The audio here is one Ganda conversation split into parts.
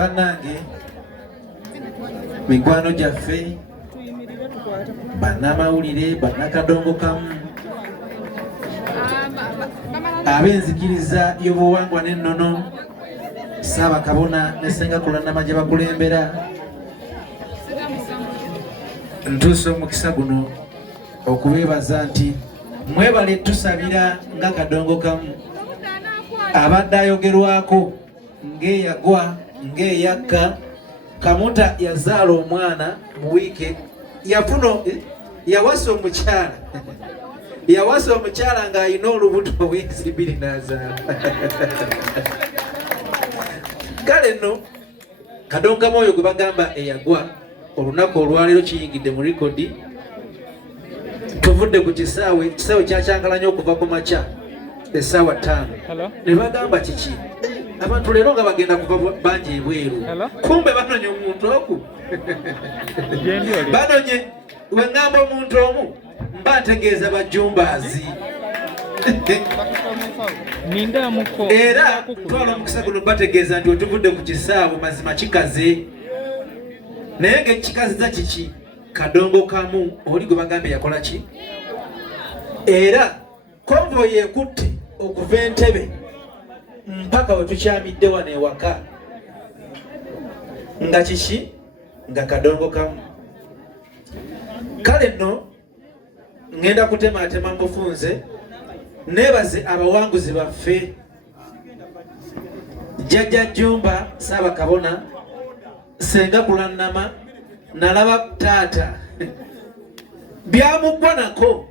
Banange mikwano gyaffe bannamawulire bannakadongo kamu ab'enzikiriza y'obuwangwa n'ennono Ssaabakabona ne Ssenga Namagye bakulembera ntuuse omukisa guno okubeebaza nti mwebale tusabira nga kadongo kamu abadde ayogerwako ng'eyagwa ng'eyakka Kamuta yazaala omwana mu wiiki yafuna yawasa omukyala yawasa omukyala ng'alina olubuto obw'ensi bbiri n'azaala kale nno kadongo kamu oyo gwe bagamba eyagwa olunaku olwaleero kiyingidde mu likodi tuvudde ku kisaawe kyakyankalanya okuva ku makya essaawa 5 ne bagamba kiki abantu leero nga bagenda kuva bangi ebweru kumbe banonye omuntu oku banonye wengamba omuntu omu mba ntegeeza bajumbaazi era twala omukisa guno bategeeza nti otuvudde ku kisaawe mazima kikaze naye ngekikaziza kiki kadongo kamu oli gwe bagambe yakola ki era konvoyi ekutte okuva Entebbe mpaka we tukyamidde wano ewaka nga kiki nga kadongo kamu kale nno ngenda kutematema mbufunze nebaze abawanguzi baffe Jjajja Jjumba Ssaabakabona Ssenga Nama nalaba taata byamugwa nako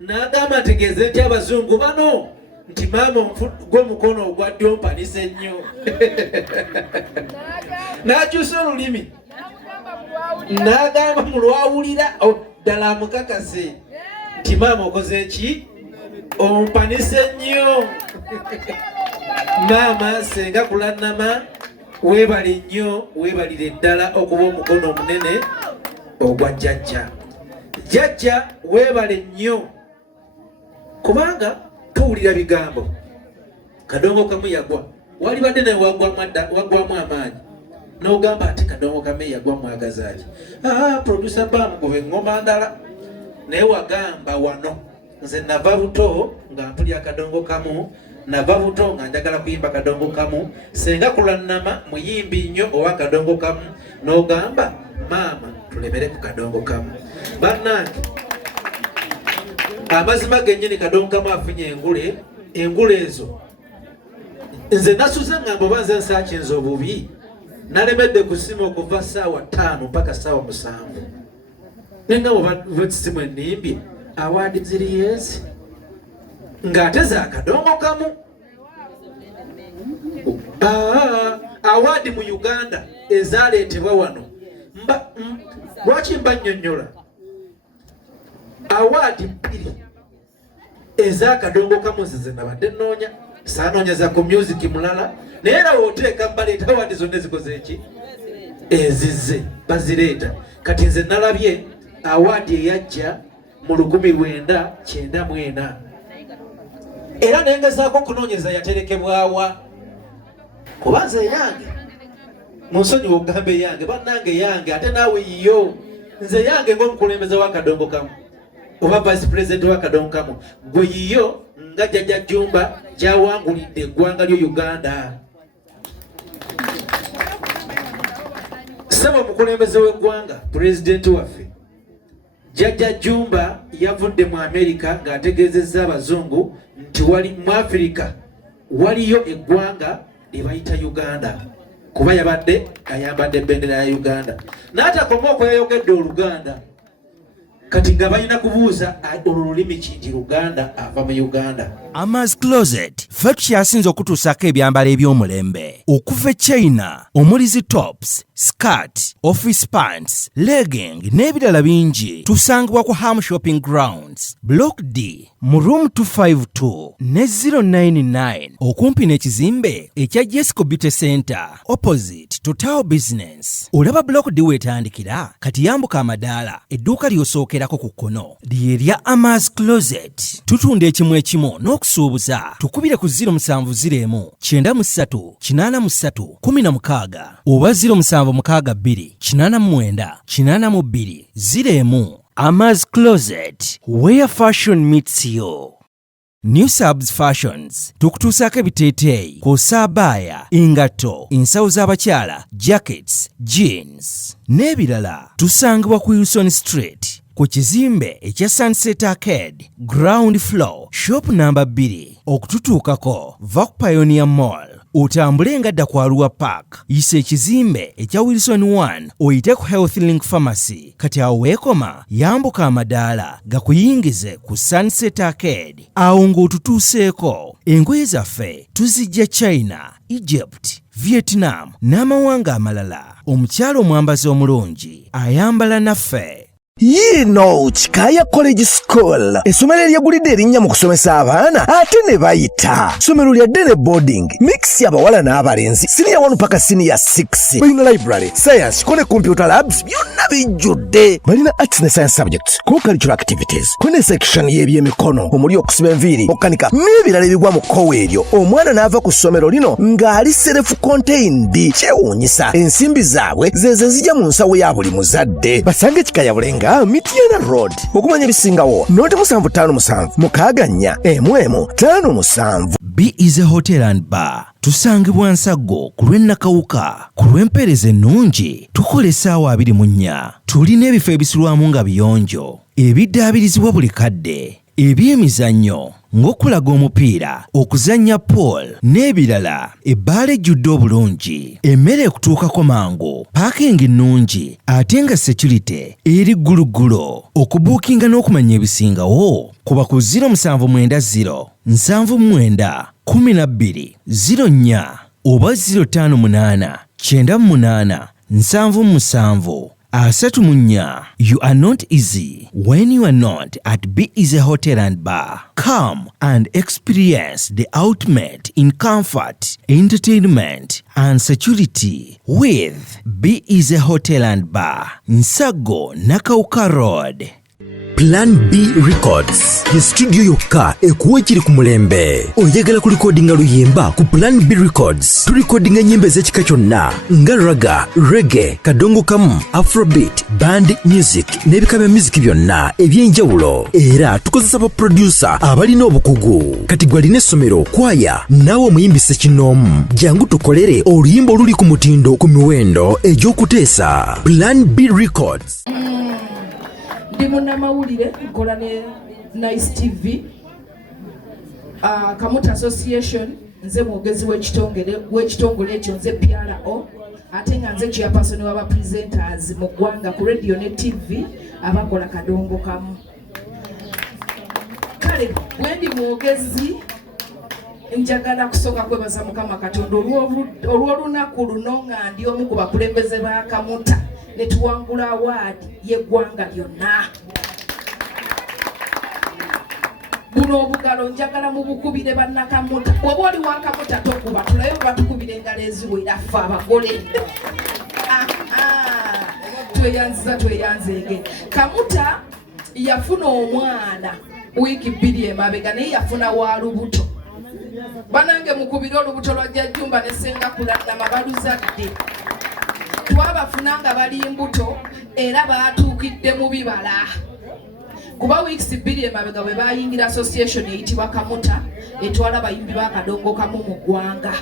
n'agamba ntegeeze nti abazungu bano nti maama gw'omukono ogwa ddyo ompanisa ennyo n'akyusa olulimi n'agamba mu lwawulira ddala amukakase nti maama okoze eki ompanisa ennyo maama Ssenga Nama weebale nnyo weebalire ddala okuba omukono omunene ogwa jjajja jjajja weebale nnyo kubanga tuwulira bigambo kadongo kamu yagwa wali badde naye wagwamu amaanyi n'ogamba ate kadongo kamu yagwa mwagazaaki producer bamugoba eŋŋoma ndala naye wagamba wano nze nava buto nga mpulya kadongo kamu nava buto nga njagala kuyimba kadongo kamu Ssenga Nama muyimbi nnyo owa kadongo kamu n'ogamba maama tulemere ku kadongo kamu bannange amazima gennyini kadongo kamu afunye engule ezo nze nasuze ngamba oba nze nsaakinze obubi nalemedde ku ssimu okuva ssaawa 5 mpaka ssaawa 7 nengamba oba essimu ennimbye awaadi ziri yezi ng'ate za kadongo kamu awaadi mu Uganda ezaaleetebwa wano lwaki mba nnyonnyola awaadi 2 eza kadongo kamu ze nabadde nnoonya saanoonyeza ku music mulala naye era wooteeka mbaleeta awaadi zonna ezikoze eki ezizze bazireeta kati nze nalabye awaadi eyajja mu 1994 era nengezaako okunoonyeza yaterekebwawa kuba nze yange munsonyi wogamba eyange bannange yange ate naawe yiyo nze yange ng'omukulembeze wa kadongo kamu oba vice president wa kadongo kamu gwe yiyo nga Jjajja Jjumba gyawangulidde eggwanga lyo Uganda saba omukulembeze w'eggwanga pulezidenti waffe Jjajja Jjumba yavudde mu Amerika ng'ategeezezza abazungu nti mu Africa waliyo eggwanga lye bayita Uganda kuba yabadde ayambadde ebendera ya Uganda n'atakoma okweyogedde Oluganda kati nga balina kubuuza olulimi kinti Luganda ava mu Uganda. Ama's Closet ffe tukyasinze okutuusako ebyambalo eby'omulembe okuva e China omuli zi tops skirt, office pants, legging n'ebirala bingi tusangibwa ku Ham Shopping Grounds, Block D, mu room 252 ne 099 okumpi n'ekizimbe ekya Jesco Beauty Center opposite Total Business. Olaba Block D wetandikira kati yambuka amadaala edduuka ly'osookerako ku kkono ly'erya Amaz Closet. Tutunda ekimu ekimu n'okusuubuza tukubire ku 0701 93 83 16 oba 0762 89 82 01. Amaz Closet, where fashion meets you. New Subs Fashions tukutuusaako ebiteeteeyi kw'ossa abaya, engatto, ensawo z'abakyala, jackets, jeans n'ebirala. Tusangibwa ku Wilson Street ku kizimbe ekya Sunset Arcade ground floor shop number 2. Okututuukako va ku Pioneer Mall otambule ngadda ku Arua Park, yisa ekizimbe ekya Wilson 1 oyite ku Health Link Pharmacy. Kati awo weekoma yambuka amadaala gakuyingize ku Sunset Arcade, awo ng'otutuuseeko. Engoye zaffe tuzijja China, Egypt, Vietnam n'amawanga amalala. Omukyala omwambazi omulungi ayambala naffe. Yino Chikaya College School essomero eryagulidde erinnya mu kusomesa abaana ate ne bayita ssomero lya Dene Boarding mix y'abawala n'abalenzi senior 1 paka senior 6. Balina library, science ko ne computer labs byonna bijjudde. Balina arts ne science subjects, co-curricular activities, ko ne section y'ebyemikono omuli okusiba enviiri, okukanika n'ebirala ebigwa mu kkowe eryo. Omwana n'ava ku ssomero lino ng'ali self contained. Kyewuunyisa ensimbi zaabwe ze zijja mu nsawo ya buli muzadde. Basange Chikaya Bulenga Mitiana Road. Okumanya ebisingawo noti 757 mukaganya emwemu 57. B is a hotel and bar. Tusangibwa Nsago ku lw'Ennakawuka. Ku lw'empeereza ennungi tukola essaawa 24. Tulina ebifo ebisulwamu nga biyonjo, ebiddaabirizibwa buli kadde, ebyemizannyo ng'okulaga omupiira, okuzannya pool n'ebirala. Ebbaala ejjudde obulungi, emmere ekutuukako mangu, paakingi nnungi ate nga security eri gguluggulo. Okubuukinga n'okumanya ebisingawo kuba ku 0790 79 12 04 oba 058 98 77 34. You are not easy when you are not at B is a hotel and bar. Come and experience the ultimate in comfort, entertainment and security with B is a hotel and bar. Nsago, Nakauka Road. Plan B Records ye studio yokka ekuwa ekiri ku mulembe. Oyagala ku recordinga luyimba ku Plan B Records. Tu recordinga nyimbe z'ekika kyonna nga raga, reggae, kadongo kamu, afrobeat, band music n'ebika bya music byonna eby'enjawulo. Era tukozesa ba producer abalina obukugu. Kati gwalina essomero, kwaya, naawe omuyimbise kinoomu. Jangu tukolere oluyimba oluli ku mutindo ku miwendo egy'okuteesa. Plan B Records. Ndi munnamawulire nkola ne Nice TV, Kamuta Association, nze mwogezi w'ekitongole ekyo, nze PRO, ate nga nze chairperson w'aba presenters mu ggwanga ku radio ne TV abakola kadongo kamu. Kale bwendi mwogezi njagala kusooka kwebaza Mukama Katonda olw'olunaku luno nga ndi omu ku bakulembeze ba Kamuta ne tuwangula awaadi y'eggwanga lyonna. Buno obugalo njagala mu bukubire bannakamuta. Bw'oba oli wa Kamuta tokuba, tulabe bwe batukubira engalo eziwera ffe abagole. Tweyanzege. Kamuta yafuna omwana wiiki 2 emabega naye yafuna wa lubuto. Banange mukubire olubuto lwa Jjajjumba ne Ssenga Kulannama baluzadde. Twabafunanga bali mbuto era baatuukidde mu bibala. Kuba weeks 2 emabega bwe bayingira association eyitibwa Kamuta etwala bayimbi ba kadongo kamu mu ggwanga.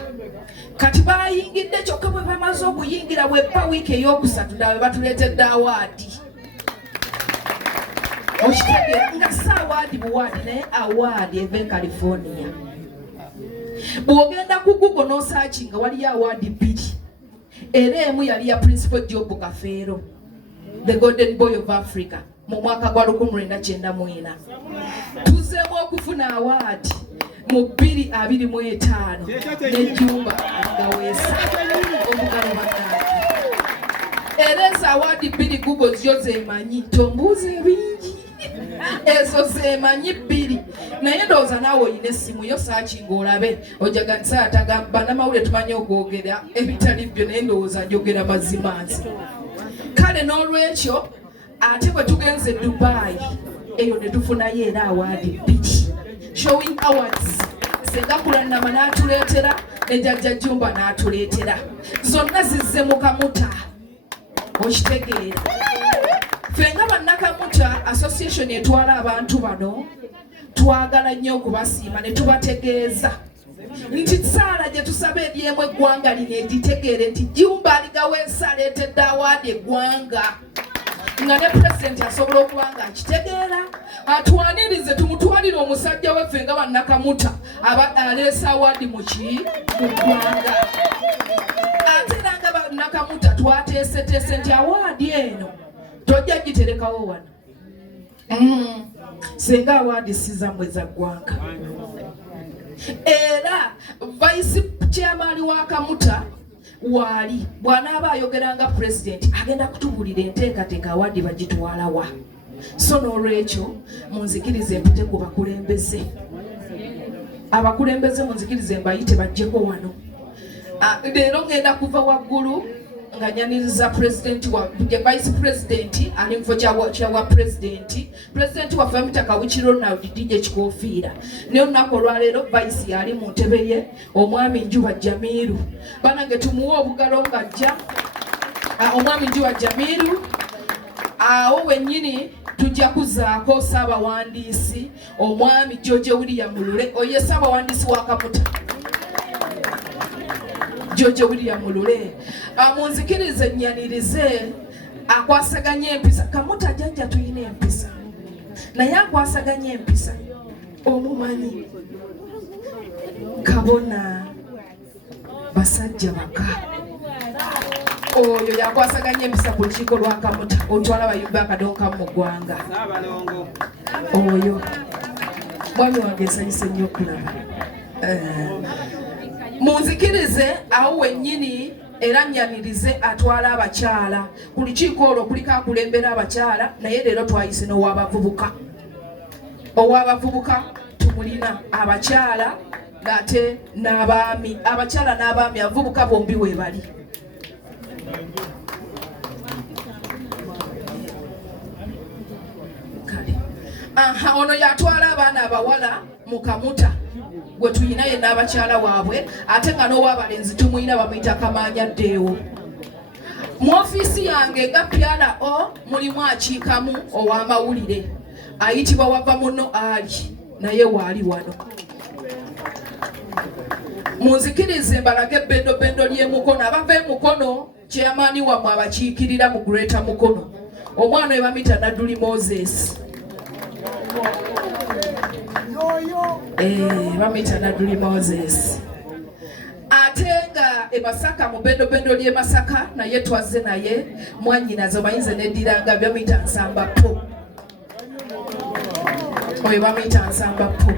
Kati bayingidde kyokka bwe bamaze okuyingira bweppa wiiki ey'okusatu nawe batuleetedde awaadi. Okitegeera nga si awaadi buwaadi naye awaadi eva e California. Bw'ogenda ku Google n'osaakinga waliyo awaadi 2. Era emu yali ya Principal Job Kafeero, the Golden Boy of Africa, mu mwaka gwa 1994. Tuzeemu okufuna awaadi mu 2025 n'ejjumba ngaweesa omugalo bannange. awaadi 2 Google zyo zeemanyi tombuuze bingi ezo zeemanyi 2 naye ndowooza naawe oyina essimu yo saaki ng'olabe ojaganisa atagamba namawulire tumanyi okwogera ebitali byo naye ndowooza njogera mazima nzi kale n'olwekyo ate bwe tugenze Dubai eyo ne tufunayo era awaadi 2 showing awards senga Kulanama n'atuleetera ne Jjajja Jumba n'atuleetera zonna zizze mu Kamuta okitegeera ffe nga bannakamuta association etwala abantu bano twagala nnyo okubasiima ne tubategeeza nti ssaala gye tusaba eryemu eggwanga lino egitegeere nti Jumba aligaweesa aleetedde awaadi eggwanga nga ne pulezidenti asobola okuba nga akitegeera atwanirize tumutwalire omusajja weffe nga bannakamuta aba aleesa awaadi mu ggwanga ate era nga bannakamuta twateeseteese nti awaadi eno tojja giterekawo wano senga awaadi sizammwe za ggwanga era vice chairman wa Kamuta waali bw'anaaba ayogeranga pulezidenti agenda kutubuulira enteekateeka awaadi bagitwalawa so n'olwekyo munzikirize mpite ku bakulembeze abakulembeze munzikirize mbayite bajjeko wano leero ngenda kuva waggulu nga nyaniriza president wa vice president ali mfo kya president wa Famita Kawuki Ronald DJ Kikofiira ne olunaku olwaleero vice yali mu ntebe ye omwami Njuba Jamiru banange tumuwa obugalo ng'ajja omwami Njuba Jamiru awo wennyini tujja kuzaako Ssaabawandiisi omwami George William Lule oye Ssaabawandiisi wa Kamuta George William Lule munzikirize nyanirize akwasaganya empisa Kamuta jjajja tuyina empisa naye akwasaganya empisa omumanyi Kabona basajja baka oyo yakwasaganya empisa ku lukiiko lwa Kamuta otwala bayimbi akadonka mu ggwanga oyo mwami wange nsanyuse nnyo okulaba munzikirize awo wennyini era nyanirize atwala abakyala ku lukiiko olwo kuliko akulembera abakyala naye leero twayise n'owabavubuka tumulina abakyala ng'ate n'abaami abakyala n'abaami abavubuka bombi weebali ono yatwala abaana abawala mu Kamuta gwe tuyina ye n'abakyala waabwe ate nga n'ow'abalenzi tumuyina bamuyita Kamaanya Ddeewo mu ofiisi yange nga PRO mulimu akiikamu ow'amawulire ayitibwa wava muno Ali naye waali wano munzikirize mbalage ebbendobendo ly'emukono abava emukono chairman wammwe abakiikirira mu Greater Mukono omwana we bamuyita Nadduli Moses bamuyita Nadduli Moses ate nga Masaka mu bendobendo ly'e Masaka naye twazze naye mwannyinazo bayinze neddiranga bamuyita Nsamba Po oyo bamuyita Nsamba Po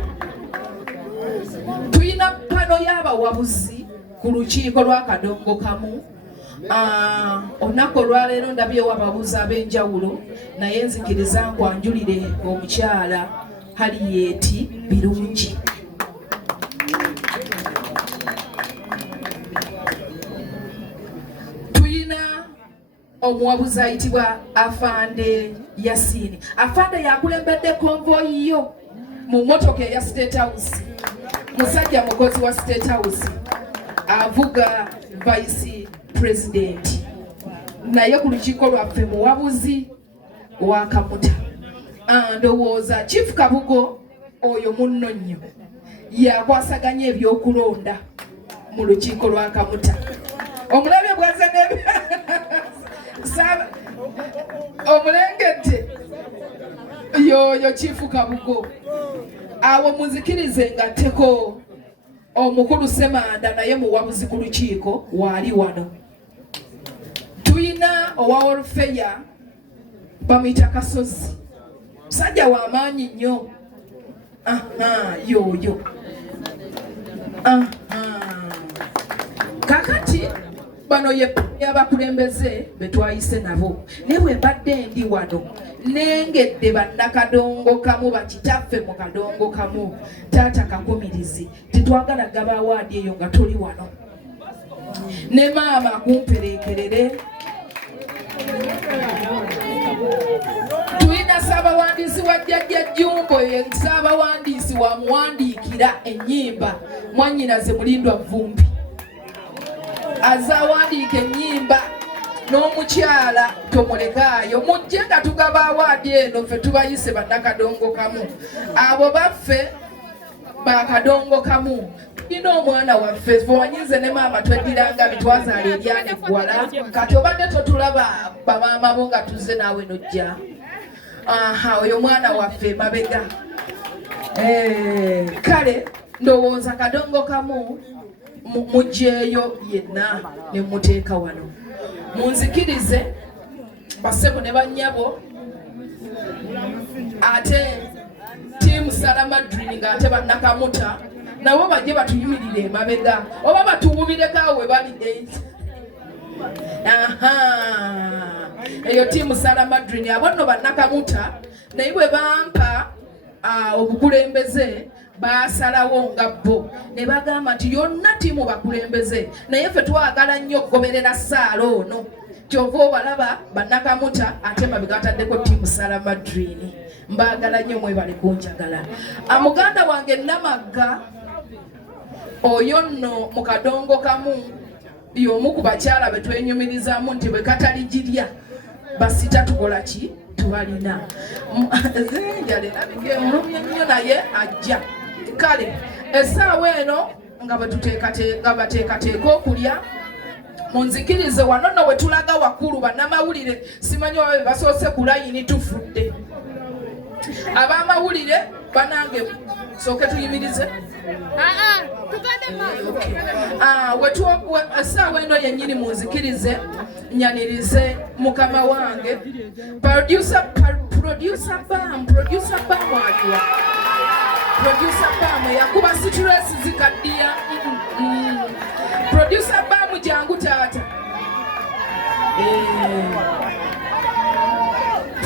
tuyina pano y'abawabuzi ku lukiiko lwa Kadongo Kamu olunaku olwaleero ndabyewo ababuzi ab'enjawulo naye nzikiriza nkwanjulire omukyala Harriet Birungi tuyina omuwabuzi ayitibwa Afande Yasini Afande yakulembedde konvoyi yo mu mmotoka eya State House musajja mukozi wa State House avuga vice president naye ku lukiiko lwaffe muwabuzi wa Kamuta ndowooza Chief Kabugo oyo munno nnyo yakwasaganya ebyokulonda mu lukiiko lwa Kamuta omulabye bwaza omulengedde yoyo Chief Kabugo awo munzikirize ngatteko omukulu Semanda naye muwabuzi ku lukiiko waali wano tuyina owa Olufeya bamuyita Kasozi musajja w'amaanyi nnyo yoyo kakati bano y'abakulembeze betwayise nabo naye bwe mbadde ndi wano nengedde bannakadongo kamu bakitaffe mu kadongo kamu taata Kakumirizi tetwagala gaba awaadi eyo nga tuli wano ne maama kumperekerere tulina ssaabawandiisi wa jjajja Jjumbo ye ssaabawandiisi wamuwandiikira ennyimba Mwannyinaze Mulindwa Vumbi azawandiika ennyimba n'omukyala tomulekaayo mujje nga tugaba awaadi eno ffe tubayise bannakadongo kamu abo baffe bakadongo kamu ino omwana waffe wanyize ne maama tweddiranga bitwazaala eryana eggwala kati obadde totulaba bamaama bo nga tuzze naawe nojja oyo mwana waffe mabega kale ndowooza kadongo kamu mujjeeyo yenna ne muteeka wano munzikirize bassebo ne bannyabo ate tiimu Salamadrin ng'ate bannakamuta nabo bajje batuyumirire emabega oba batuwubireko awo we bali eyo tiimu Salamadrin abo nno bannakamuta naye bwe bampa obukulembeze basalawo nga bo ne bagamba nti yonna tiimu bakulembeze naye ffe twagala nnyo okugoberera ssaala ono kyova obalaba bannakamuta ate mabega bataddeko tiimu Salamadrin mbaagala nnyo mwebale kunjagala muganda wange Namagga oyo nno mu kadongo kamu y'omu ku bakyala be twenyumirizamu nti bwe kataligirya basita tukola ki tubalina zenjala erabika emulumya nnyo naye ajja kale essaawa eno nga bateekateeka okulya munzikirize wano nno we tulaga wakkulu bannamawulire simanyi oba be basoose ku layini tufudde ab'amawulire banange sooke tuyimirize essaawa eno yennyini munzikirize nyanirize mukama wange producer bam wajuwa producer bam yakuba stress zikaddiya producer bam jangu taata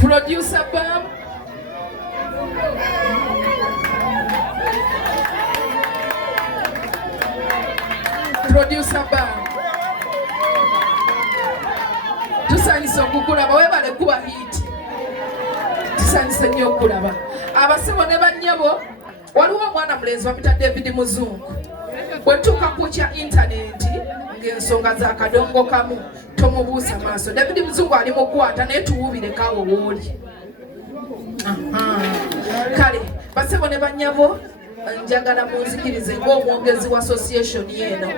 producer bam producer bam tusanyise okukulaba webale kuba hiti tusanyise nnyo okulaba abasibo ne bannyabo waliwo omwana mulenzi bamita David Muzungu bwe tuuka ku kya intaneti ng'ensonga za kadongo kamu tomubuusa maaso David Muzungu ali mukwata naye tuwubireko awo wooli kale basibo ne bannyabo njagala munzikirize ng'omwogezi wa association yeeno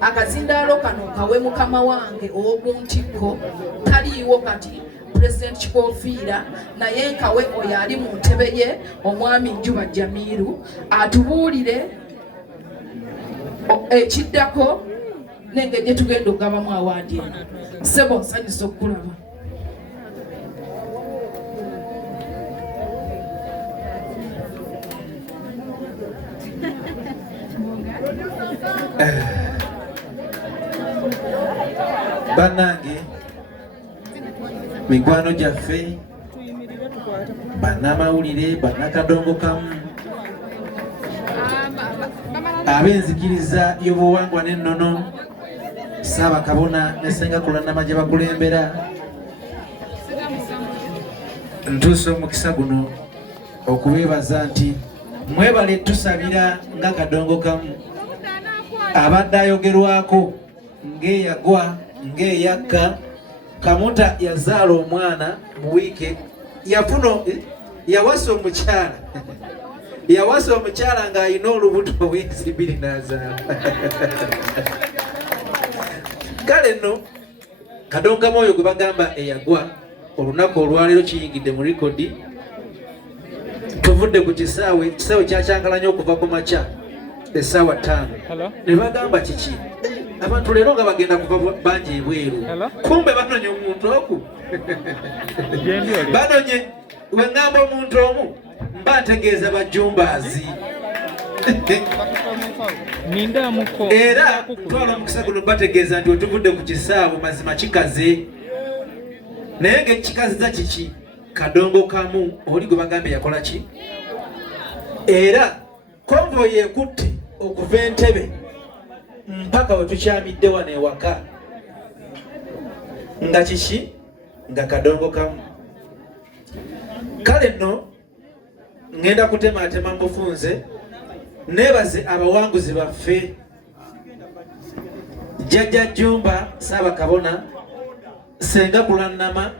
akazindaalo kano kawe mukama wange ow'okuntikko taliiwo kati President Kikofiira naye nkawe oyo ali mu ntebe ye omwami Njuba Jamiru atubuulire ekiddako nenge gye tugenda okugabamu awaadi eno ssebo nsanyusa okukulaba bannange mikwano gyaffe bannamawulire bannakadongo kamu ab'enzikiriza y'obuwangwa n'ennono Ssaabakabona ne Ssengakkulu Namagye bakulembera ntuuse omukisa guno okubeebaza nti mwebale tusabira nga kadongo kamu abadde ayogerwako ng'eyagwa ng'eyakka Kamuta yazaala omwana mu wiiki yafuna yawasa omukyala yawasa omukyala ng'alina olubuto wiiki 2 n'azaala kale nno kadongo kamu oyo gwe bagamba eyagwa olunaku olwaleero kiyingidde mu likodi tuvudde ku kisaawe kyakyankalanya okuva ku makya essaawa 5 ne bagamba kiki abantu leero nga bagenda kuva bangi ebweru kumbe banonye omuntu oku banonye wengamba omuntu omu mba ntegeeza bajumbazi era twala omukisa guno bategeeza nti wetuvudde ku kisaawe mazima kikaze naye ngekikaziza kiki kadongo kamu oli gwe bagambe yakola ki era konvoyi ekutte okuva Entebbe mpaka wetukyamidde wano ewaka nga kiki nga kadongo kamu kale nno ngenda kutematema mufunze nebaze abawanguzi baffe Jjajja Jjumba Ssaabakabona Senga Kulannama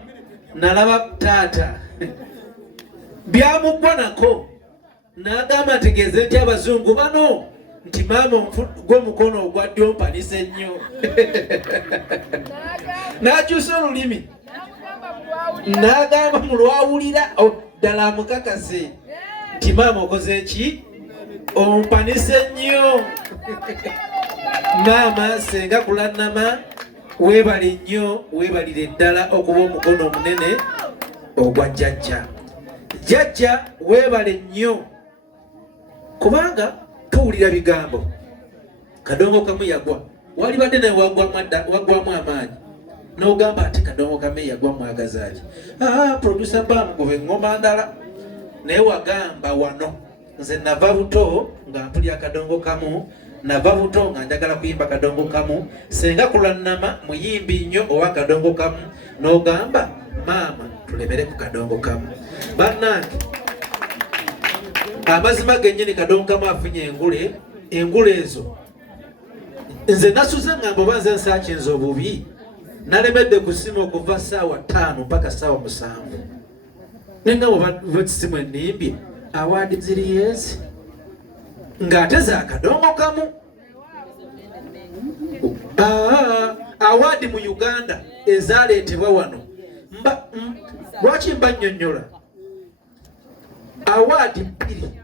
nalaba taata byamugwa nako n'agamba ategeeze nti abazungu bano nti maama gwe mukono ogwa ddyo mpanise nnyo n'akyusa olulimi n'agamba mu lwawulira ddala amukakase nti maama okoze ki ompanise nnyo maama Senga Kulannama weebale nnyo weebalire ddala okuba omukono omunene ogwa jjajja jjajja weebale nnyo kubanga tuwulira bigambo kadongo kamu yagwa walibadde naye waggwamu amaanyi n'ogamba ati kadongo kamu yagwa mwagazaaki producer bamugoba eŋŋoma ndala naye wagamba wano nze nava buto nga mpulya kadongo kamu nava buto nga njagala kuyimba kadongo kamu Senga Kulannama muyimbi nnyo owa kadongo kamu n'ogamba maama tulemere ku kadongo kamu bannange amazima gennyini kadongo kamu afunye engule ezo nze nasuze ngamba oba nze nsaakinze obubi nalemedde ku ssimu okuva ssaawa 5 mpaka ssaawa 7 nengamba oba essimu ennimbye awaadi ziri yeezi ng'ate za kadongo kamu awaadi mu Uganda ezaleetebwa wano lwaki mba nnyonnyola awaadi 2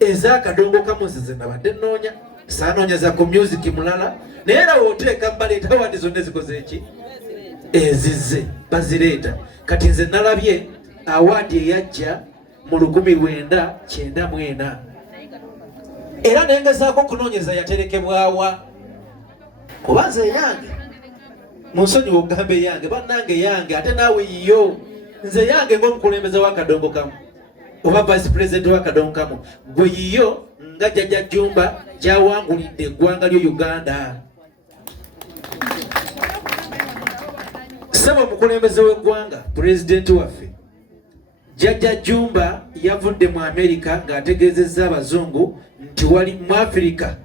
eza kadongo kamu zize nabadde nnoonya saanoonyeza ku music mulala naye era wooteeka mbaleeta awaadi zonna ezikoze eki ezize bazireeta kati nze nalabye awaadi eyajja mu 1994 era nengezaako okunoonyeza yaterekebwawa kuba nze yange munsonyiwa okugambe yange bannange yange ate naawe yiyo nze yange ng'omukulembeze wa kadongo kamu oba vice president wa kadongo kamu gwe yiyo nga Jjajja Jjumba gyawangulidde eggwanga lyo Uganda saba omukulembeze w'eggwanga pulezidenti waffe Jjajja Jjumba yavudde mu Amerika ng'ategeezezza abazungu nti mu Afirika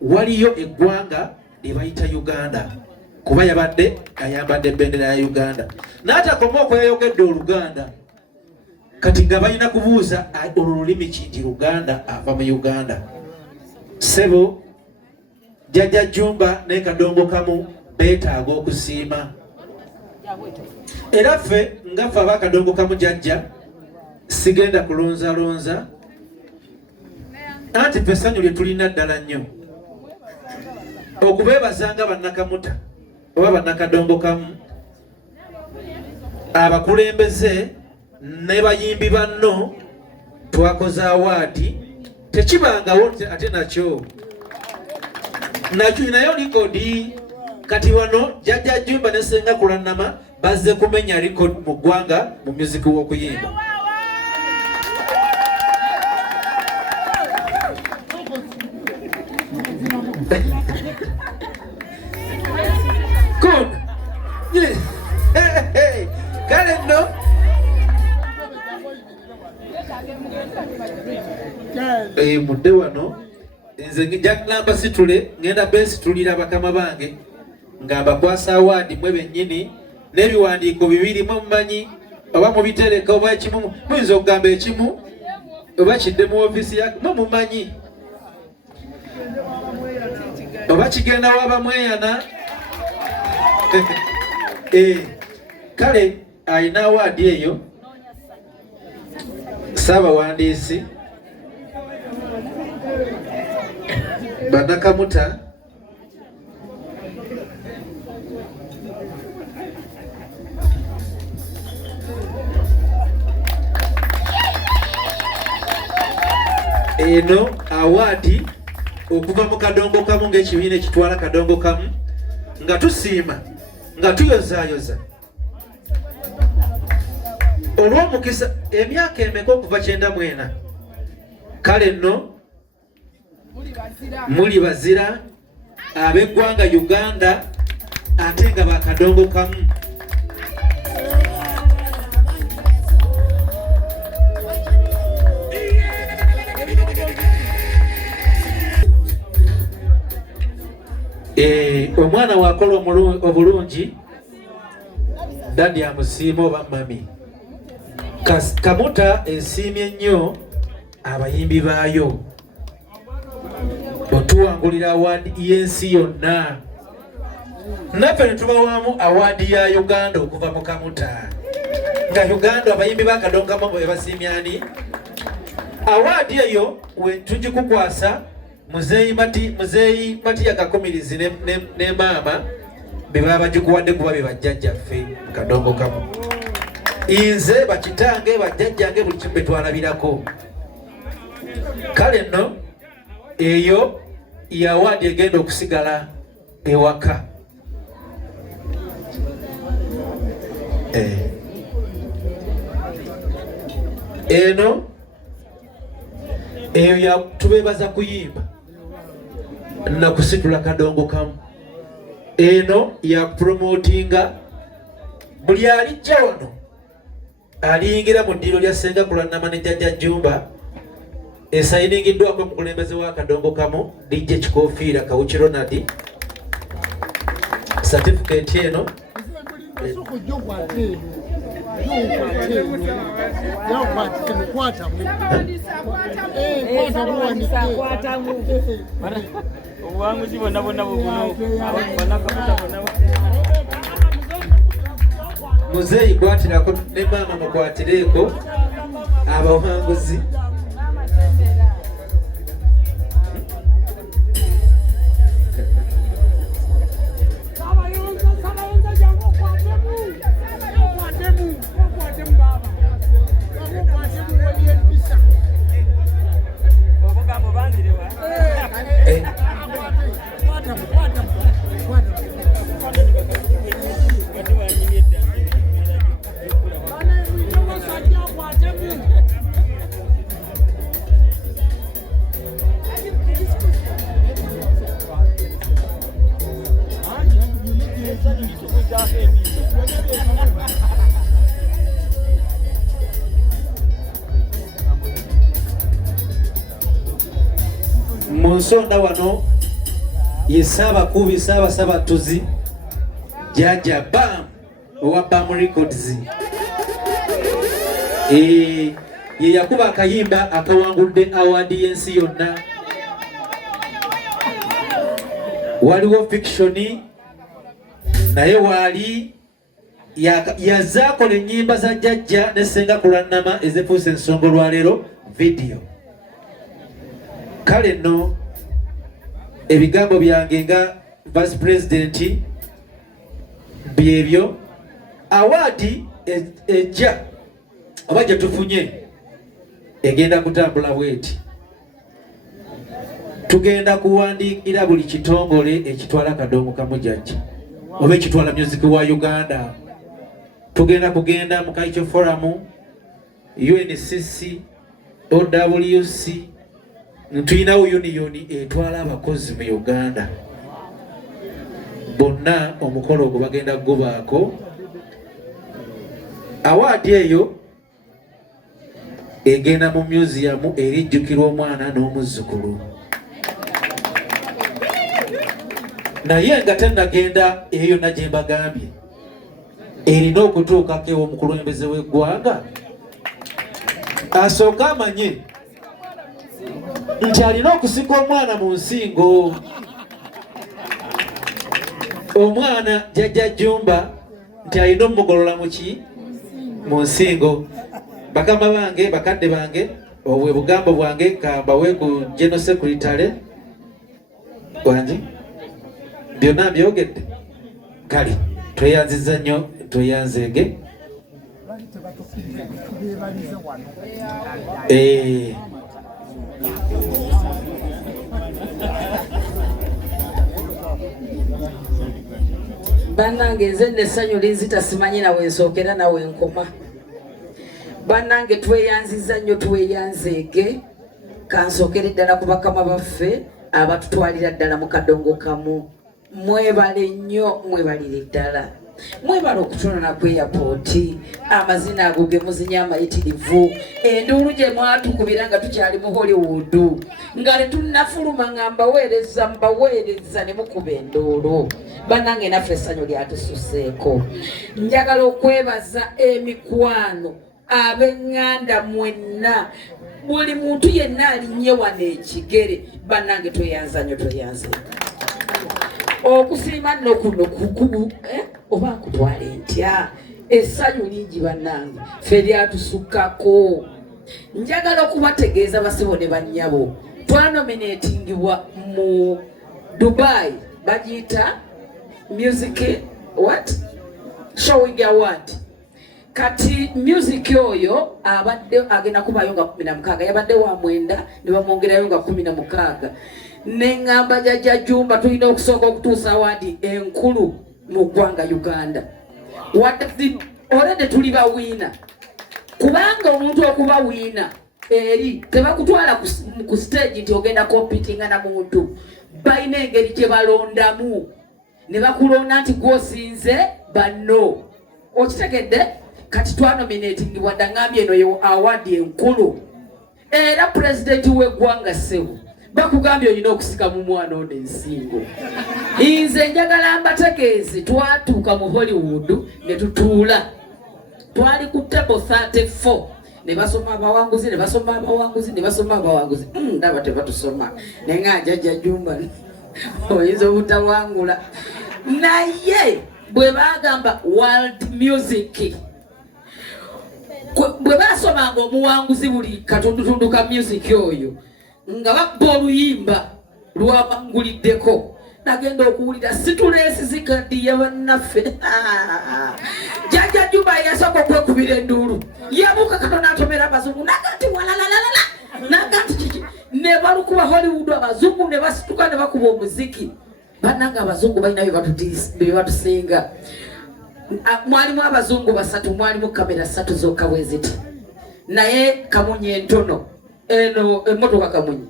waliyo eggwanga lye bayita Uganda kuba yabadde ayambadde ebendera ya Uganda n'atakoma okweyayogedde Oluganda kati nga balina kubuuza olwo lulimi ki nti Luganda ava mu Uganda sebo Jjajja Jjumba ne kadongo kamu beetaaga okusiima era ffe nga ffe abakadongo kamu jjajja sigenda kulonzalonza anti ffe essanyu lye tulina ddala nnyo okubeebazanga bannakamuta oba bannakadongo kamu abakulembeze ne bayimbi banno twakoze awaadi tekibangawo ate nakyo nayo likodi kati wano Jjajja Jjumba ne Senga Kulannama bazze kumenya likodi mu ggwanga mu music w'okuyimba good yes hey kale nno mudde wano nze njakugamba situle ngenda besitulira bakama bange nga bakwasa awaadi mwe bennyini n'ebiwandiiko 2 mwe mumanyi oba mubitereka oba ekimu muyinza okugamba ekimu oba kidde mu ofiisi yake mwe mumanyi oba kigenda wabamweyana kale ayina awaadi eyo Ssaabawandiisi bannakamuta eno awaadi okuva mu kadongo kamu ng'ekibiina ekitwala kadongo kamu nga tusiima nga tuyozaayoza olw'omukisa emyaka emeka okuva 94 kale nno muli bazira ab'eggwanga Uganda ate nga bakadongo kamu. Omwana wakola obulungi dadi amusiima oba mami. Kamuta esiimye nnyo abayimbi baayo otuwangulira awaadi y'ensi yonna. Naffe ne tubawamu awaadi ya Uganda okuva mu Kamuta nga Uganda abayimbi bakadongo kamu basiimye ani. Awaadi eyo we tugikukwasa muzeeyi mati ya kakumirizi ne maama be baba bagikuwadde kuba be bajjajjaffe mu kadongo kamu. Inze bakitange bajjajjange buli kimu betwalabirako. Kale nno eyo yawaadi egenda okusigala ewaka. Eno eyo yatubebaza kuyimba na kusitula kadongo kamu. Eno ya promotinga buli alijja wano aliyingira mu ddiiro lya Ssenga Kulanama ne Jjajja Jjumba esayiningiddwako omukulembeze wa kadongo kamu DJ Kikofiira Kawuki Ronald. Certificate eno muzeeyi kwatirako ne maama mukwatireko abawanguzi. Munsonda wano ye Ssaabakubi Ssaabasabatuzi Jjajja Bam owa Bam Records. Ye yakuba akayimba akawangudde awaadi y'ensi yonna. Waliwo fiction naye waali yazaakola ennyimba za Jjajja ne Ssenga Kulanama ezifuuse ensonga olwaleero video. Kale nno ebigambo byange nga Vice President byebyo. Awaadi ejja oba gye tufunye egenda kutambula bweti. Tugenda kuwandiikira buli kitongole ekitwala kadongo kamu Jjajja oba ekitwala music wa Uganda. Tugenda kugenda mu Kaicho Forum, UNCC, OWC. Ntuyinawo uniyoni etwala abakozi mu Uganda. Bonna omukolo ogwo bagenda gubaako. Awaadi eyo egenda mu museum erijjukirwa omwana n'omuzzukulu. Naye nga tennagenda eyo yonna gye mbagambye erina okutuukako ew'omukulembeze w'eggwanga asooka amanye nti alina okusika omwana mu nsingo. Omwana Jjajja Jjumba nti alina omugolola mu nsingo. Bakama bange bakadde bange obwe bugambo bwange kambawe ku General Secretary wange byonna byogedde. Kale tweyanziza nnyo tweyanzege. Bannange nze n'essanyu linzita simanyi nawe nsookera nawe nkoma. Bannange tweyanziza nnyo tweyanzeege kansookere ddala ku bakama baffe abatutwalira ddala mu kadongo kamu. Mwebale nnyo mwebalire ddala. Mwebale okutunula ku airport amazina ago ge muzinya amayitirivu enduulu gye mwatukubira nga tukyali mu Hollywood nga tetunnafuluma nga mbaweereza ne mukuba enduulu. Bannange naffe essanyu lyatususeeko. Njagala okwebaza emikwano ab'eŋŋanda mwenna buli muntu yenna alinnye wano ekigere. Bannange tweyanza nnyo tweyanze okusiima nno kuno kukubu oba nkutwale ntya essanyu lingi bannange ffe lyatusukkako. Njagala okubategeeza basibo ne bannyabo twanominatingibwa mu Dubai bagiyita music what showing award. Kati music oyo abadde agenda kubayo nga 16 yabadde wa mwenda ne bamwongerayo nga 16. Nengamba jajja Jumba tulina okusooka okutuusa awadi enkulu mu ggwanga Uganda. Already tuli bawiina kubanga omuntu okuba wiina eri tebakutwala ku stage nti ogenda competinga na muntu. Balina engeri gye balondamu ne bakulonda nti gwosinze banno. Okitegedde? Kati twanominatingibwa dangambye eno yo award enkulu era president w'eggwanga Ssebo bakugambye olina okusika mu mwana ono ensingo. Nze njagala mbategeeze twatuuka mu Hollywood ne tutuula. Twali ku table 34 ne basoma abawanguzi ne basoma abawanguzi ne basoma abawanguzi. Ndaba tebatusoma naye nga jajja Jumba oyinza obutawangula. Naye bwe bagamba world music bwe basomanga omuwanguzi buli katundutundu ka music oyo nga babba oluyimba lwabanguliddeko nagenda okuwulira situlesi zikaddiye bannaffe. Jajja Jumba yasooka okwekubira enduulu yabuuka Katonda atomera abazungu nagati walalalala nagati kiki ne balukuba Hollywood abazungu ne basituka ne bakuba omuziki. Bannange abazungu balina bye batusinga. Mwalimu abazungu 3 mwalimu kamera 3 zokka bwe ziti naye Kamunyi entono eno emmotoka Kamunyi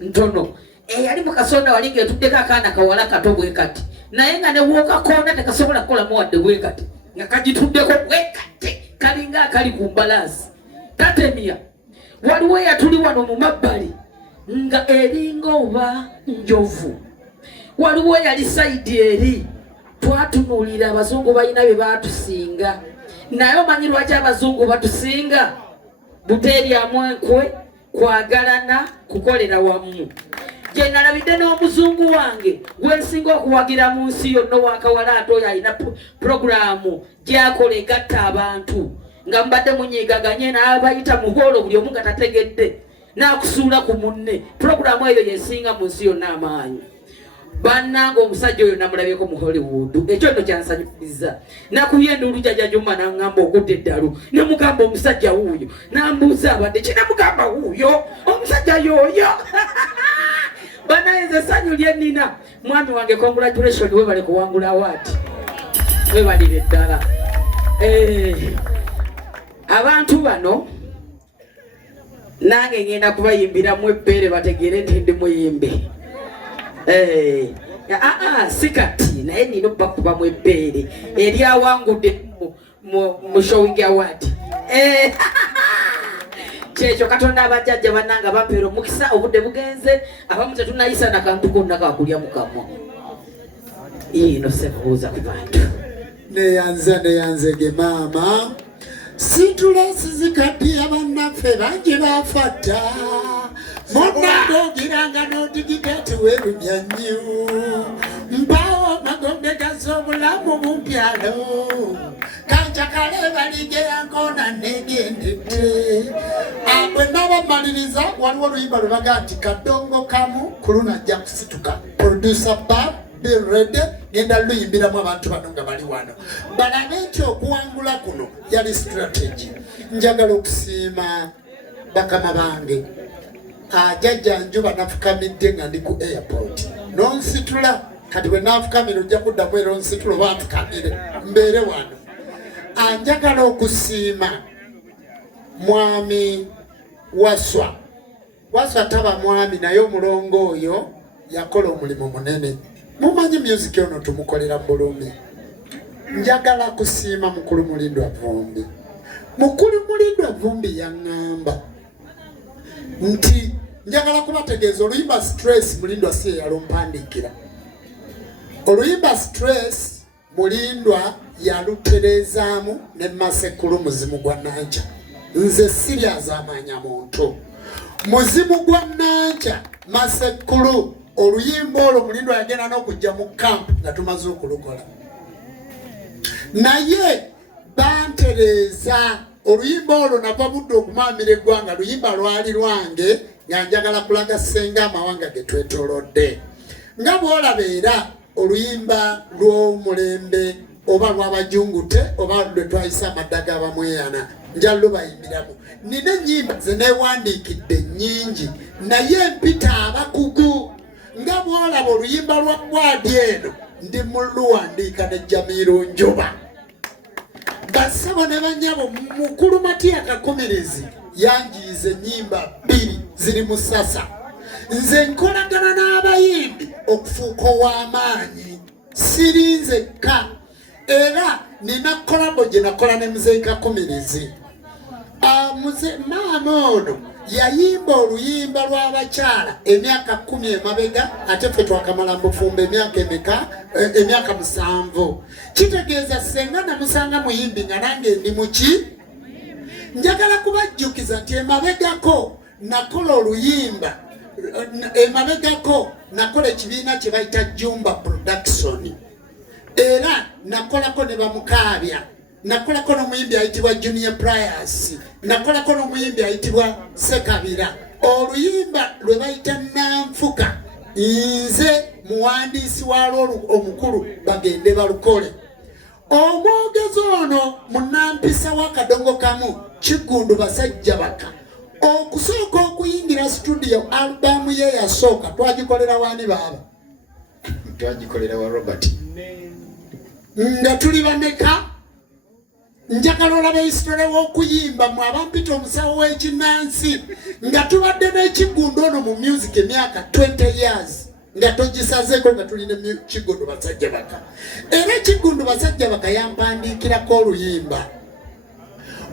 ntono eyali mu kasonda walinga etuddeko akaana kawala kato bwe kati naye nga ne wookakoona tekasobola kukola muwadde bwe kati nga kagituddeko bwe kati kalinga akali ku mbalasi tatemya. Waliwo eyatuli wano mu mabbali nga eringa oba njovu. Waliwo yali saidi eri twatunuulira abazungu balina bye baatusinga naye omanyi lwaki abazungu batusinga? Buteeryamu enkwe kwagalana kukolera wamu. Gye nalabidde n'omuzungu wange gwensinga okuwagira mu nsi yonna wakawala ate oyo alina puroguramu gy'akola egatta abantu nga mbadde munyiigaganye n'abayita mu holo buli omu nga tategedde n'akusuula ku munne. Puroguramu eyo yesinga mu nsi yonna amaanyi. Bannange omusajja oyo namulabyeko mu Hollywood ekyo nno kyansanyukiriza. Nakubye enduulu Jajja Jumba n'aŋŋamba ogudde eddalu ne mugamba omusajja wuuyo n'ambuuza abadde ki ne mugamba wuuyo omusajja y'oyo. Bannange nze essanyu lye nnina mwami wange congratulation webale kuwangula awaati webalire ddala. Abantu bano nange ngenda kubayimbiramu ebbeere bategeere nti ndi muyimbe. Sikati naye nina okubakubamu ebbeere eryawangudde mu showing award. Kyekyo Katonda abajjajja bannanga bampeera omukisa obudde bugenze abamu tetunayisa nakantu konna kakulya mu kamwa. Ino sekubuuza ku bantu neyanzege maama situlesi zikaddiya bannaffe bangi bafatta munagogiranga n'odigigati werumya nnyo mpawo magombe gaz'obulamu mu byalo kanjakale baligeyankona negendedde. Bwe nabamaliriza waliwo oluyimba lwe baga nti kadongo kamu kuluna ajja kusituka producer Bob Berede genda luyimbiramu abantu bano nga bali wano balabe nti okuwangula kuno yali strategy. Njagala okusiima bakama bange Jajja Njuba nafukamidde nga ndi ku airport nonsitula kati bwe naafukamira ojja kuddamu era onsitula oba nfukamire mbeere wano. Anjagala okusiima mwami Waswa. Waswa taba mwami naye omulongo oyo yakola omulimu munene. Mumanyi music ono tumukolera bulumi. Njagala kusiima mukulu Mulindwa Vumbi. Mukulu Mulindwa Vumbi yaŋŋamba nti njagala kubategeeza oluyimba Stress Mulindwa si yalumpandiikira. Oluyimba Stress Mulindwa yalutereezaamu ne Masekulu muzimu gwa Nanca. Nze serious amanya muntu. Muzimu gwa Nanca Masekulu oluyimba olwo Mulindwa yagenda n'okujja mu camp nga tumaze okulukola. Naye bantereeza oluyimba olwo nava budde okumaamira eggwanga luyimba lwali lwange nga njagala kulaga ssenga amawanga ge twetoolodde. Nga bw'olaba era oluyimba lw'omulembe oba lw'abajungute oba lwe twayisa amaddaga abamweyana njala lubayimbiramu. Nina ennyimba ze neewandiikidde nnyingi naye mpita abakugu. Nga bw'olaba oluyimba lwa bwadi eno ndi muluwandiika ne Jamiiro Njuba. Basabo ne banyabo mukulu Matiya Kakumirizi yanjiiza ennyimba 2 ziri mu ssasa. Nze nkolagana n'abayimbi okufuuka ow'amaanyi siri nzekka era nina kolabo gye nakola ne Muzeeyi Kakumirizi. Maama ono yayimba oluyimba lw'abakyala emyaka 10 emabega ate ffe twakamala mbufumba emyaka emeka? Emyaka 7. Kitegeeza senga namusanga muyimbi nga nange ndi muki. Njagala kubajjukiza nti emabegako nakola oluyimba emabegako nakola ekibiina kye bayita Jumba Production era nakolako ne bamukaabya. Nakolako n'omuyimbi ayitibwa Junior Priors, nakolako n'omuyimbi ayitibwa Sekabira. Oluyimba lwe bayita Nanfuka nze muwandiisi walwo omukulu bagende balukole. Omwogezi ono munampisa w'akadongo kamu Kigundu Basajjabaka okusooka okuyingira studio albamu ye yasooka twagikolera wani baaba? Twagikolera wa Robert nga tuli bameka. Njagala olaba hisitole w'okuyimba mu abampita omusawo w'ekinnansi nga tubadde n'Ekigundu ono mu music emyaka 20 years nga togisazeeko nga tulina Kigundu Basajjabaka. Era Kigundu Basajjabaka yampandiikirako oluyimba.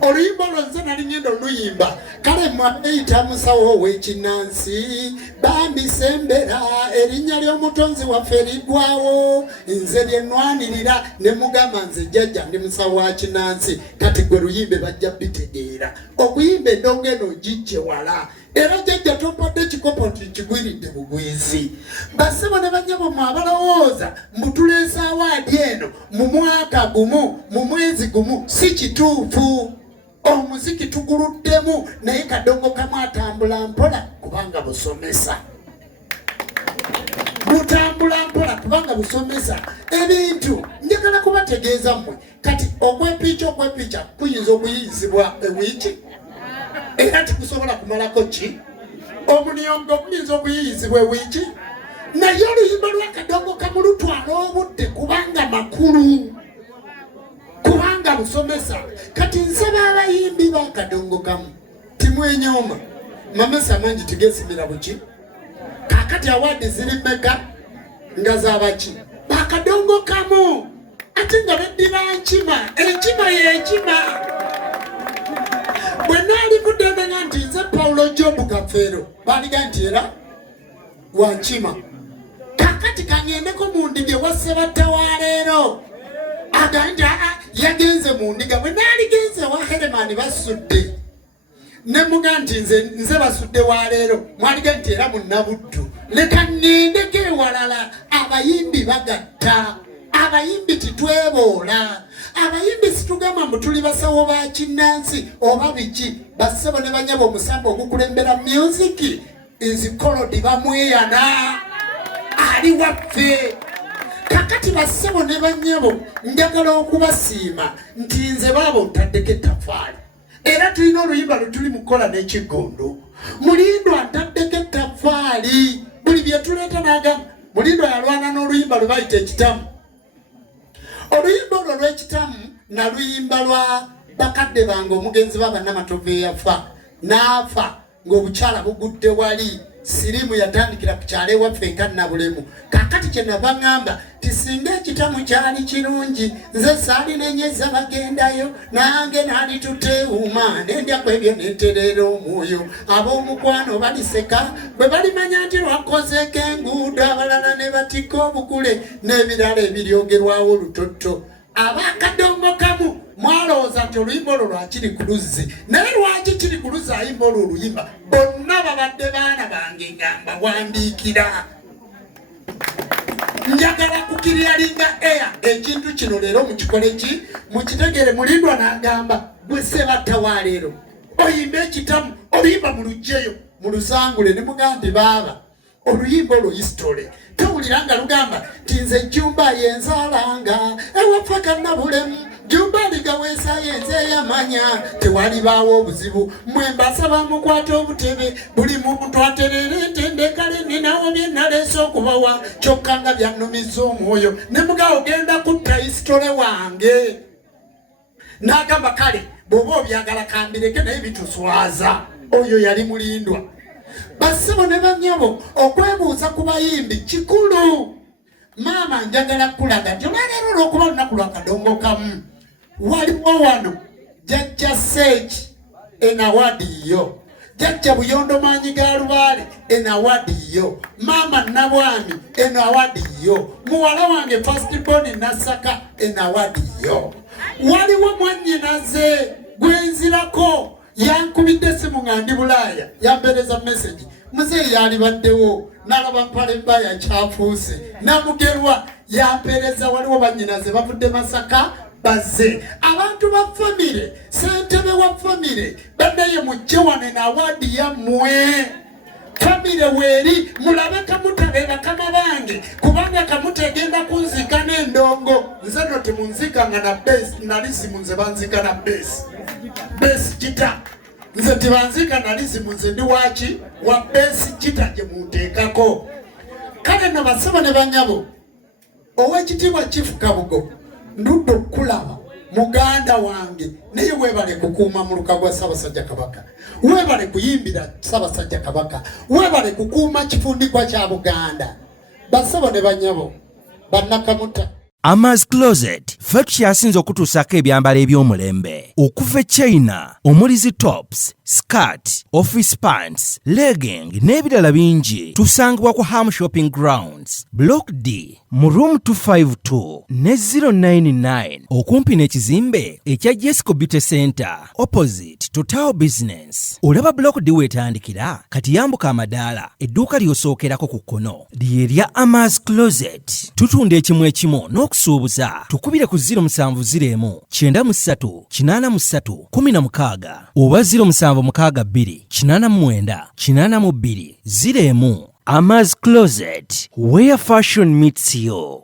Oluyimba olwo nze nali ngenda oluyimba kale mwayita musawo w'ekinnansi bambisembera erinnya ly'omutonzi waffe liggwawo nze lye nnwanirira ne mugamba nze jjajja ndi musawo wa kinnansi kati gwe luyimbe bajja bitegeera okuyimba endongo eno gijje wala era jjajja tompadde kikopo nti kigwiridde bugwizi. Basebo ne bannyabo mmwe abalowooza mbutuleesa awaadi eno mu mwaka gumu mu mwezi gumu si kituufu. Omuziki tuguluddemu naye kadongo kamu atambula mpola kubanga busomesa. Butambula mpola kubanga busomesa. Ebintu njagala kubategeeza mmwe kati okwepiica kuyinza okuyizibwa ewiiki era tikusobola kumalako ki. Omuniongo guyinza okuyiyizibwa ewiiki naye oluyimba lw'akadongo kamu lutwala obudde kubanga makulu. Kubanga busomesa kati nsaba abayimbi b'akadongo kamu timwenyooma mamesa mangi tugesimira buki. Kakati awaadi ziri mmeka nga zabaki bakadongo kamu ate nga beddira nkima. Enkima y'ekima. Bwe naali kuddemenya nti nze Paulo Job Kafeero baaliga nti era wa nkima. Kakati kangendeko mu ndige wa Ssebatta wa leero aganja yagenze mu ndiga. Bwe naali genze wa Heremani basudde ne muga nti nze basudde wa leero mwaliga nti era munnabuddu leka ngendeko ewalala. Abayimbi bagatta, abayimbi titweboola, abayimbi situgamba mbu tuli basawo ba kinnansi oba biki. Bassebo ne banyabo omusambo ogukulembera music nzikolodi bamweyana ali waffe. Kakati bassebo ne bannyabo njagala okubasiima nti nze baaba otaddeko ettafaali era tulina oluyimba lwe tuli mukola n'Ekigundu. Mulindwa ntaddeko ettafaali buli bye tuleeta n'agamba Mulindwa yalwana n'oluyimba lwe bayita ekitamu. Oluyimba olwo lw'ekitamu naluyimba lwa bakadde bange omugenzi b'abannamatovu eyafa n'afa ng'obukyala bugudde wali. Sirimu yatandikira ku kyalo ewaffe Kannabulemu. Kakati kye nava ŋŋamba ti singa ekitamu kyali kirungi nze saalinenyeeza bagendayo nange naali tuteewuma nendya ku ebyo neeterera omwoyo. Ab'omukwano baliseka bwe balimanya nti lwakozeeko enguudo abalala ne batikka obukule n'ebirala ebiryogerwawo olutotto. Abakadongo kamu mwalowooza nti oluyimba olwo lwakiri ku luzzi naye lwaki kiri ku luzzi ayimba olwo oluyimba bonna babadde baana bange ngamba wandiikira. Njagala kukiryalinga eya ekintu kino leero mukikole ki mukitegere. Mulindwa n'agamba gwe Ssebattawa leero oyimba ekitamu oluyimba mu luggyeyo mu lusangule ne mugamba nti baaba oluyimba olwo history tewulira nga lugamba ti nze Jjumba yenzaalanga ewaffe Kannabulemu Jjumba ligaweesa yenze yamanya tewalibaawo obuzibu mmwe mbasaba mukwate obutebe buli muntu aterere entendeka lenninawo bye naleese okubawa kyokka nga byannumiza omwoyo ne mugabo ogenda kutta history wange. N'agamba kale bw'oba obyagala kambireke naye bituswaza. Oyo yali Mulindwa. Bassebo ne bannyabo okwebuuza ku bayimbi kikulu. Maama njagala kulaga nti olwaleero olw'okuba lunaku lwa kadongo kamu waliwo wano Jjajja Seeki enawadiyo, Jjajja Buyondo Maanyi ga Lubaale enawadiyo, Maama Nabwami enawadiyo, muwala wange First Born Nasaka enawadiyo. Waliwo mwannyinaze gwenzirako yankubidde essimu nga ndi Bulaaya yampeereza message muzeeyi yalibaddewo n'alaba mpale mbaya kyafuuse namugerwa yampeereza waliwo bannyinaze bavudde Masaka bazze. Abantu ba famire ssentebe wa famire bannaye mujje wano enawaadi yammwe. Famire weeri mulabe Kamuta be bakama bange kubanga Kamuta egenda kunzika n'endongo. Nze no temunzikanga na base nalisimu nze banzika na base gita. Nze tebanzika nalisimu nze ndi waki wa base gita gye munteekako. Kale no basaba ne bannyabo Oweekitiibwa Chief Kabugo ndudde okulaba muganda wange naye weebale kukuuma mu luka gwa Ssaabasajja Kabaka, weebale kuyimbira Ssaabasajja Kabaka, weebale kukuuma kifundikwa kya Buganda. Bassebo ne bannyabo bannakamuta. Ama's Closet ffe tukyasinza okutuusako ebyambalo eby'omulembe okuva e China omuli zi tops, skirt, office pants, legging n'ebirala bingi. Tusangibwa ku Ham Shopping Grounds, Block D mu room 252 ne 099 okumpi n'ekizimbe ekya Jesco Beauty Center opposite Total Business. Olaba Block D wetandikira kati yambuka amadaala edduuka ly'osookerako ku kkono lye lya Ama's Closet. Tutunda ekimu ekimu n'okusuubuza. Tukubire ku 070 93 83 16 oba 076 89 82 01. Ama's Closet, where fashion meets you.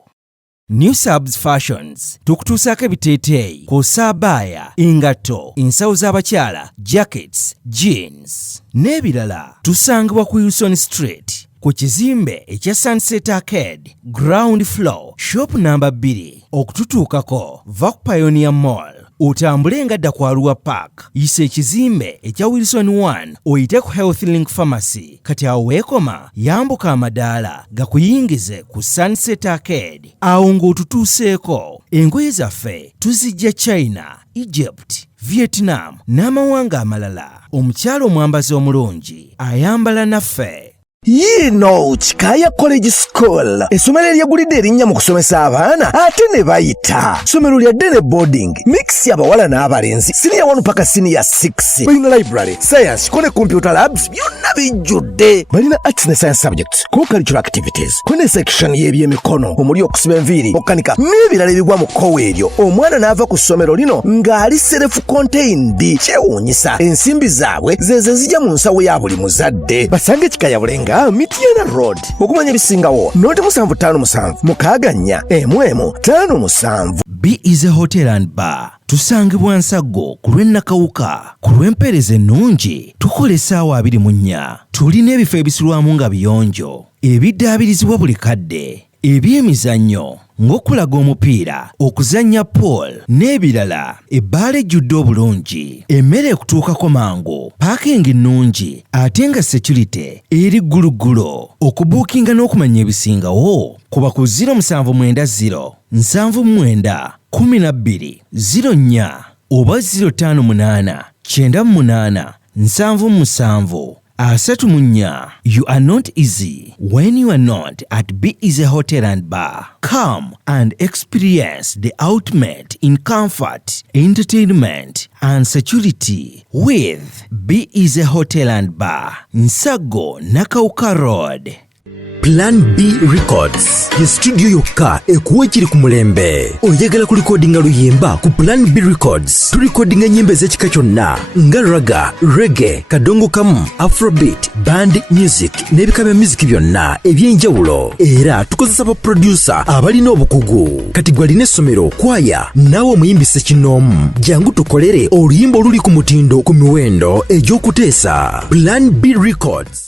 New Subs Fashions tukutuusako ebiteeteeyi kw'ossa abaya, engatto, ensawo z'abakyala, jackets, jeans n'ebirala. Tusangibwa ku Wilson Street ku kizimbe ekya Sunset Arcade ground floor shop number 2. Okututuukako va ku Pioneer Mall otambule ngadda ku Arua Park yisa ekizimbe ekya Wilson 1 oyite ku Health Link Pharmacy. Kati awo weekoma yambuka amadaala gakuyingize ku Sunset Arcade awo ng'otutuuseeko. Engoye zaffe tuzijja China, Egypt, Vietnam n'amawanga amalala. Omukyala omwambazi omulungi ayambala naffe. Yino Chikaya College School essomero eryegulidde erinnya mu kusomesa abaana ate ne bayita ssomero lya Dene Boarding mix y'abawala n'abalenzi senior 1 paka senior 6. Balina library, science ko ne computer labs byonna bijjudde. Balina arts ne science subjects, co-curricular activities, ko ne section y'ebyemikono omuli okusiba enviiri, okukanika n'ebirala ebigwa mu kkowe eryo. Omwana n'ava ku ssomero lino ng'ali self contained. Kyewuunyisa ensimbi zaabwe ze zijja mu nsawo ya buli muzadde. Basange Chikaya Bulenga Mitiana Road okumanya bisingawo noti 757 mukaganya M55. B is a hotel and bar. Tusangibwa Nsago ku lw'Ennakawuka ku lw'empeereza ennungi tukola essaawa 24. Tulina ebifo ebisulwamu nga biyonjo. ebidaabirizibwa buli kadde, ebyemizannyo ng'okulaga omupiira, okuzannya pool n'ebirala, ebbaala ejjudde obulungi, emmere ekutuukako mangu, paakingi nnungi ate nga security eri gguluggulo. Okubuukinga n'okumanya ebisingawo kuba ku 0790 79 12 04 oba 058 98 77 34. You are not easy when you are not at Be Easy Hotel and Bar. Come and experience the ultimate in comfort, entertainment and security with Be Easy Hotel and Bar, Nsago Nakauka Road. Plan B Records ye studio yokka ekuwa ekiri ku mulembe. Oyagala ku recordinga luyimba ku Plan B Records. Tu recordinga nyimbe z'ekika kyonna nga raga, reggae, kadongo kamu, afrobeat, band music n'ebika bya music byonna eby'enjawulo. Era tukozesa ba producer abalina obukugu. Kati gwe alina essomero, kwaya, naawe omuyimbise kinoomu. Jangu tukolere oluyimba oluli ku mutindo ku miwendo egy'okuteesa. Plan B Records.